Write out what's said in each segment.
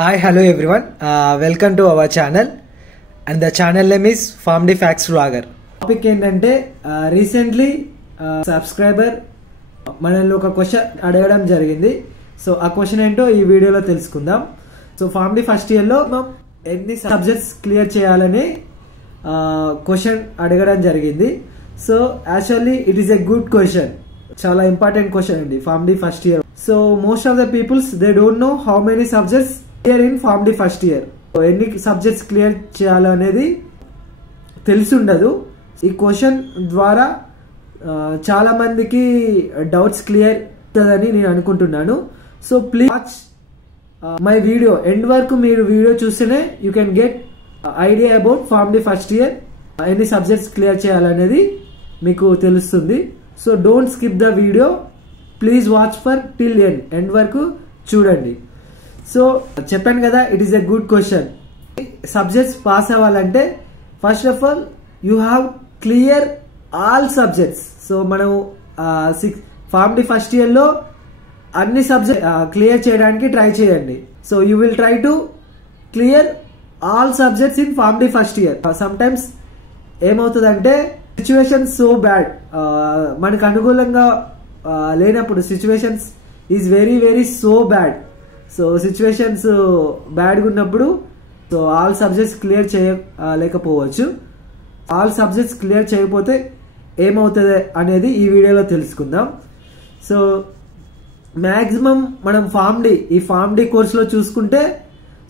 Hi, hello everyone. Welcome to our channel, and the channel name is Family Facts Vlogger. Topic ఏంటంటే recently subscriber మనలో ఒక question అడగడం జరిగింది. So ఆ question ఏంటో ఈ వీడియోలో తెలుసుకుందాం. సో ఫ్యామిలీ ఫస్ట్ ఇయర్లో ఎన్ని సబ్జెక్ట్స్ క్లియర్ చేయాలని క్వశ్చన్ అడగడం జరిగింది. So actually it is a good question, చాలా ఇంపార్టెంట్ క్వశ్చన్ అండి family first year. So most of the peoples they don't know how many subjects clear in family first year. ఎన్ని subjects clear చేయాలో అనేది తెలిసి ఉండదు. ఈ క్వశ్చన్ ద్వారా చాలా మందికి డౌట్స్ క్లియర్ అవుతుందని నేను అనుకుంటున్నాను. So please watch my video end వరకు. మీరు వీడియో చూస్తేనే you can get idea about family first year ఎన్ని సబ్జెక్ట్స్ క్లియర్ చేయాలనేది మీకు తెలుస్తుంది. So don't skip the video, please watch for till end వరకు చూడండి. సో చెప్పాను కదా, it is a good question. Subjects pass అవ్వాలంటే first of all you have clear all subjects. So మనం ఫ్యామిలీ ఫస్ట్ ఇయర్లో అన్ని సబ్జెక్ట్ క్లియర్ చేయడానికి try చేయండి. So you will try to clear all subjects in family first year. Some times ఏమవుతుందంటే situation so bad, మనకు అనుకూలంగా లేనప్పుడు situations is very very so bad. So situations బ్యాడ్గా ఉన్నప్పుడు సో ఆల్ సబ్జెక్ట్స్ క్లియర్ చేయలేకపోవచ్చు. All subjects clear చేయకపోతే ఏమవుతుంది అనేది ఈ వీడియోలో తెలుసుకుందాం. సో మ్యాక్సిమం మనం ఈ ఫార్మ్ డి కోర్సులో చూసుకుంటే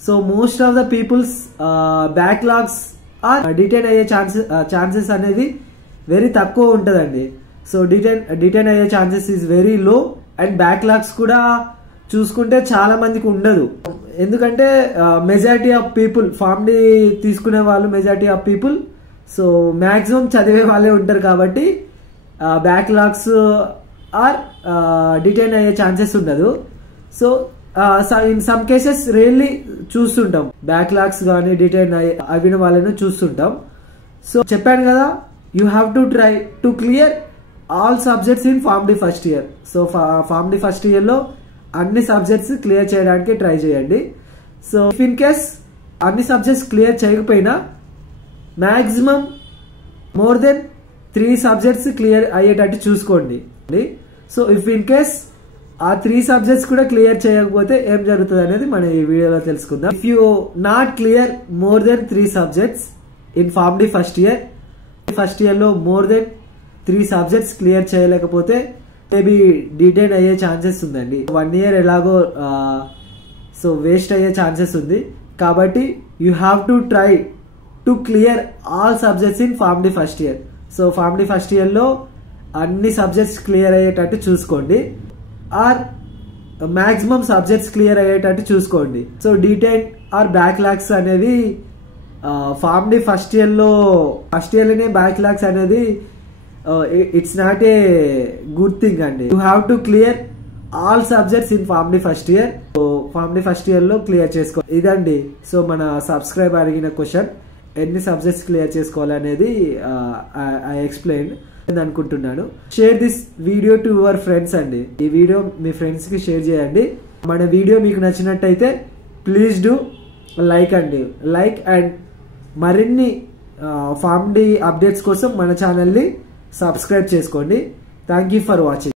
so most of the peoples backlogs or detain అయ్యే ఛాన్సెస్ అనేది వెరీ తక్కువ ఉంటుందండి. సో డిటైన్ అయ్యే chances is very low. And backlogs కూడా చూసుకుంటే చాలా మందికి ఉండదు. ఎందుకంటే మెజారిటీ ఆఫ్ పీపుల్ ఫార్మ్ తీసుకునే వాళ్ళు majority of people so maximum చదివే వాళ్ళే ఉంటారు కాబట్టి బ్యాక్లాగ్స్ ఆర్ డిటైన్ అయ్యే ఛాన్సెస్ ఉండదు. So in some cases really చూస్తుంటాం బ్యాక్లాగ్స్ కానీ డిటైన్ అయిన వాళ్ళని చూస్తుంటాం. సో చెప్పాను కదా, you have to try to clear all subjects in family first year. So family first ఇయర్లో అన్ని సబ్జెక్ట్స్ క్లియర్ చేయడానికి ట్రై చేయండి. సో ఇఫ్ ఇన్ కేస్ అన్ని సబ్జెక్ట్స్ క్లియర్ చేయకపోయినా maximum more than 3 subjects clear అయ్యేటట్టు చూసుకోండి. సో ఇఫ్ ఇన్ కేస్ ఆ 3 subjects కూడా క్లియర్ చేయకపోతే ఏం జరుగుతుంది అనేది మనం ఈ వీడియోలో తెలుసుకుందాం. If you not clear more than 3 subjects in family first year లో మోర్ దెన్ 3 సబ్జెక్ట్స్ క్లియర్ చేయలేకపోతే మేబీ డిటైన్ అయ్యే ఛాన్సెస్ ఉందండి. 1 ఇయర్ ఎలాగో సో వేస్ట్ అయ్యే ఛాన్సెస్ ఉంది. కాబట్టి you have to try to clear all subjects in family first year. So family first ఇయర్లో అన్ని సబ్జెక్ట్స్ క్లియర్ అయ్యేటట్టు చూసుకోండి, ఆర్ మ్యాక్సిమం సబ్జెక్ట్స్ క్లియర్ అయ్యేటట్టు చూసుకోండి. సో డిటైన్ ఆర్ బ్యాక్లాగ్స్ అనేది ఫ్యామిలీ ఫస్ట్ ఇయర్లోనే బ్యాక్లాగ్స్ అనేది it's not a good thing అండి. You have to clear all subjects in family first year. So family first year లో clear చేసుకో. ఇదండి so మన సబ్స్క్రైబ్ అడిగిన క్వశ్చన్, ఎన్ని సబ్జెక్ట్స్ క్లియర్ చేసుకోవాలనేది ఐ ఎక్స్ప్లెయిన్ అనుకుంటున్నాను. Share this video to your friends అండి. ఈ వీడియో మీ ఫ్రెండ్స్ కి షేర్ చేయండి. మన వీడియో మీకు నచ్చినట్టయితే ప్లీజ్ డూ లైక్ అండ్ మరిన్ని ఫ్యామిలీ అప్డేట్స్ కోసం మన ఛానల్ని సబ్స్క్రైబ్ చేసుకోండి. Thank you for watching.